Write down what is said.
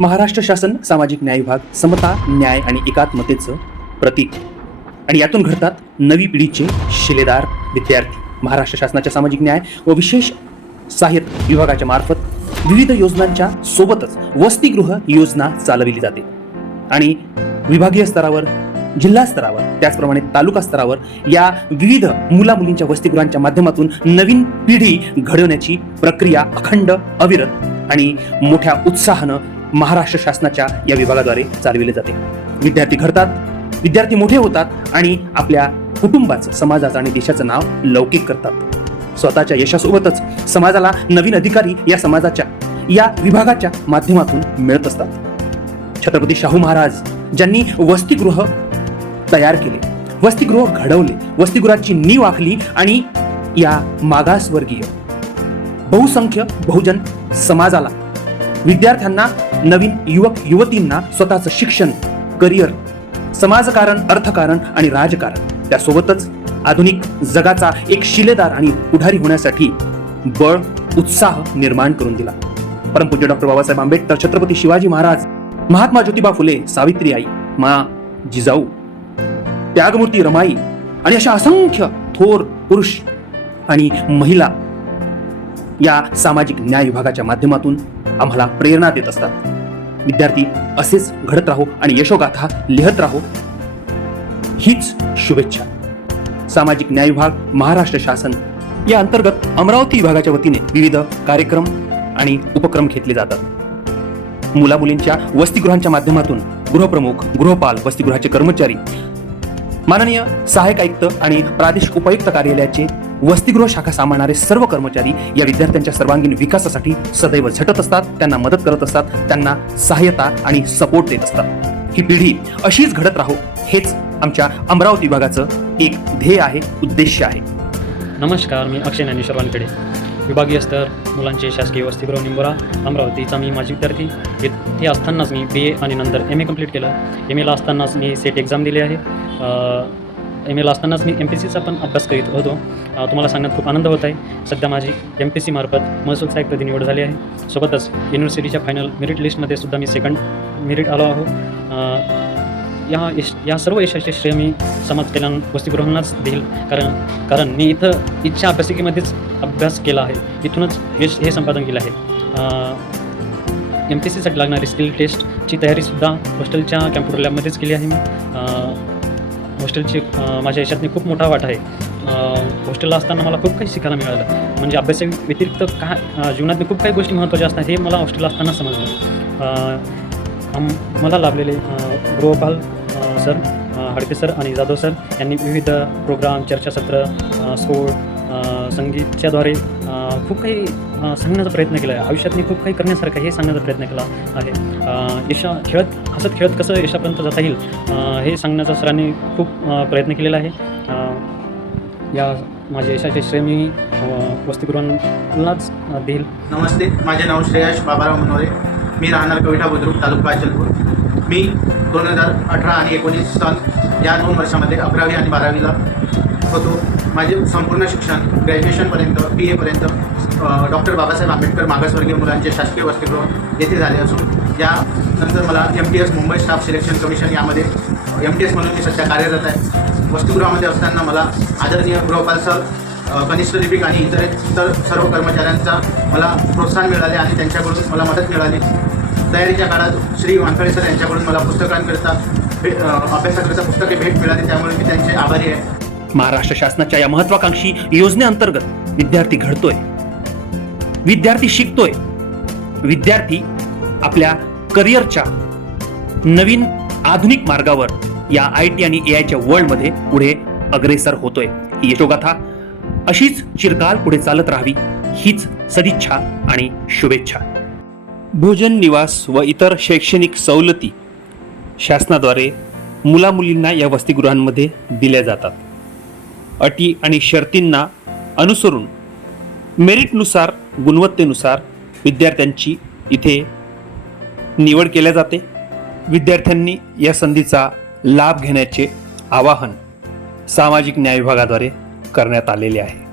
महाराष्ट्र शासन सामाजिक न्याय विभाग समता न्याय आणि एकात्मतेचं प्रतीक. आणि यातून घडतात नवी पिढीचे शिलेदार विद्यार्थी. महाराष्ट्र शासनाच्या सामाजिक न्याय व विशेष सहाय्यक विभागाच्या मार्फत विविध योजनांच्या सोबतच वसतिगृह योजना चालविली जाते. आणि विभागीय स्तरावर जिल्हा स्तरावर त्याचप्रमाणे तालुका स्तरावर या विविध मुला मुलींच्या वसतिगृहांच्या माध्यमातून नवीन पिढी घडवण्याची प्रक्रिया अखंड अविरत आणि मोठ्या उत्साहानं महाराष्ट्र शासनाच्या या विभागाद्वारे चालविले जाते. विद्यार्थी घडतात विद्यार्थी मोठे होतात आणि आपल्या कुटुंबाचं समाजाचं आणि देशाचं नाव लौकिक करतात. स्वतःच्या यशासोबतच समाजाला नवीन अधिकारी या समाजाच्या या विभागाच्या माध्यमातून मिळत असतात. छत्रपती शाहू महाराज ज्यांनी वसतिगृह तयार केले वसतिगृह घडवले वसतिगृहाची नीव आखली आणि या मागासवर्गीय बहुसंख्य बहुजन समाजाला विद्यार्थ्यांना नवीन युवक युवतींना स्वतःचं शिक्षण करिअर समाजकारण अर्थकारण आणि राजकारण त्यासोबतच आधुनिक जगाचा एक शिलेदार आणि पुढारी होण्यासाठी बळ उत्साह निर्माण करून दिला. परमपूज्य डॉक्टर बाबासाहेब आंबेडकर छत्रपती शिवाजी महाराज महात्मा ज्योतिबा फुले सावित्री आई मा जिजाऊ त्यागमूर्ती रमाई आणि अशा असंख्य थोर पुरुष आणि महिला या सामाजिक न्याय विभागाच्या माध्यमातून आम्हाला प्रेरणा देत असतात. विद्यार्थी असेच घडत राहो आणि यशोगाथा लिहत राहो. हीच शुभेच्छा. सामाजिक न्याय विभाग महाराष्ट्र शासन. या अंतर्गत अमरावती विभागाच्या वतीने विविध कार्यक्रम आणि उपक्रम घेतले जातात. मुला मुलींच्या वसतिगृहांच्या माध्यमातून गृहप्रमुख गृहपाल वसतिगृहाचे कर्मचारी माननीय सहाय्यक आयुक्त आणि प्रादेशिक उपायुक्त कार्यालयाचे वसतिगृह शाखा सांभाळणारे सर्व कर्मचारी या विद्यार्थ्यांच्या सर्वांगीण विकासासाठी सदैव झटत असतात त्यांना मदत करत असतात त्यांना सहाय्यता आणि सपोर्ट देत असतात. ही पिढी अशीच घडत राहो हेच आमच्या अमरावती विभागाचं एक ध्येय आहे उद्देश आहे. नमस्कार मी अक्षय ज्ञानेश्वर वानकडे विभागीय स्तर मुलांचे शासकीय वसतिगृह निंबोरा अमरावतीचा मी माजी विद्यार्थी. इथे असतानाच मी बी ए आणि नंतर एम ए कंप्लीट केलं. एम एला असतानाच मी सेट एक्झाम दिली आहे. एम एला असतानाच मी एम पी सीचा पण अभ्यास करीत होतो. तुम्हाला सांगण्यात खूप आनंद होत आहे. सध्या माझी एम पी सीमार्फत महसूल साहित्यपदी निवड झाली आहे. सोबतच युनिव्हर्सिटीच्या फायनल मेरिट लिस्टमध्ये सुद्धा मी सेकंड मेरिट आलो आहो. या यश या सर्व यशाचे श्रेय मी समाज कल्याण वसतिगृहांनाच देईल. कारण कारण मी इथं इच्छा अभ्यासिकेमध्येच अभ्यास केला आहे. इथूनच यश हे संपादन केलं आहे. एम पी सीसाठी लागणारी स्किल टेस्टची तयारीसुद्धा हॉस्टेलच्या कॅम्प्युटर लॅबमध्येच केली आहे मी. हॉस्टेलची माझ्या यशातनी खूप मोठा वाटा आहे. हॉस्टेलला असताना मला खूप काही शिकायला मिळालं. म्हणजे अभ्यासा व्यतिरिक्त काय जीवनात खूप काही गोष्टी महत्त्वाच्या असतात हे मला हॉस्टेलला असताना समजलं. मला लाभलेले गृहपाल सर हडके सर आणि जाधव सर यांनी विविध प्रोग्राम चर्चासत्र अ, स्पोर्ट संगीतच्याद्वारे खूप काही सांगण्याचा प्रयत्न केला आहे. आयुष्यातनी खूप काही करण्यासारखं हे सांगण्याचा प्रयत्न केला आहे. यशा खेळत हसत खेळत कसं यशापर्यंत जाता येईल हे सांगण्याचा सरांनी खूप प्रयत्न केलेला आहे. या माझ्या यशाचे श्रेय मी वसतिगृहांनाच देईल. नमस्ते. माझे नाव श्रेयश बाबाराव मनोरे. मी राहणार कविठा बुद्रुक तालुका अचलपूर. मी दोन हजार अठरा आणि एकोणीस साल या दोन वर्षामध्ये अकरावी आणि बारावीला होतो. माझे संपूर्ण शिक्षण ग्रॅज्युएशनपर्यंत बी एपर्यंत डॉक्टर बाबासाहेब आंबेडकर मागासवर्गीय मुलांचे शासकीय वसतिगृह येथे झाले असून यानंतर मला M T S Mumbai staff selection commission यामध्ये एम टी एस म्हणून मी सध्या कार्यरत आहे. वसतिगृहामध्ये असताना मला आदरणीय गृहपाल सर कनिष्ठ लिपिक आणि इतर इतर सर्व कर्मचाऱ्यांचा मला प्रोत्साहन मिळाले आणि त्यांच्याकडून मला मदत मिळाली. तयारीच्या काळात श्री वानखडे सर यांच्याकडून मला पुस्तकांकरिता अभ्यासाकरिता पुस्तके भेट मिळाली त्यामुळे मी त्यांचे आभारी आहे. महाराष्ट्र शासनाच्या या महत्वाकांक्षी योजनेअंतर्गत विद्यार्थी घडतोय विद्यार्थी शिकतोय विद्यार्थी आपल्या करिअरच्या नवीन आधुनिक मार्गावर या आय टी आणि ए आयच्या वर्ल्डमध्ये पुढे अग्रेसर होतोय. ही यशोगाथा अशीच चिरकाल पुढे चालत राहावी हीच सदिच्छा आणि शुभेच्छा. भोजन निवास व इतर शैक्षणिक सवलती शासनाद्वारे मुलामुलींना या वसतिगृहांमध्ये दिल्या जातात. अटी आणि शर्तींना अनुसरून मेरिटनुसार गुणवत्तेनुसार विद्यार्थ्यांची इथे निवड केल्या जाते. विद्यार्थ्यांनी या संधीचा लाभ घेण्याचे आवाहन सामाजिक न्याय विभागाद्वारे करण्यात आलेले आहे.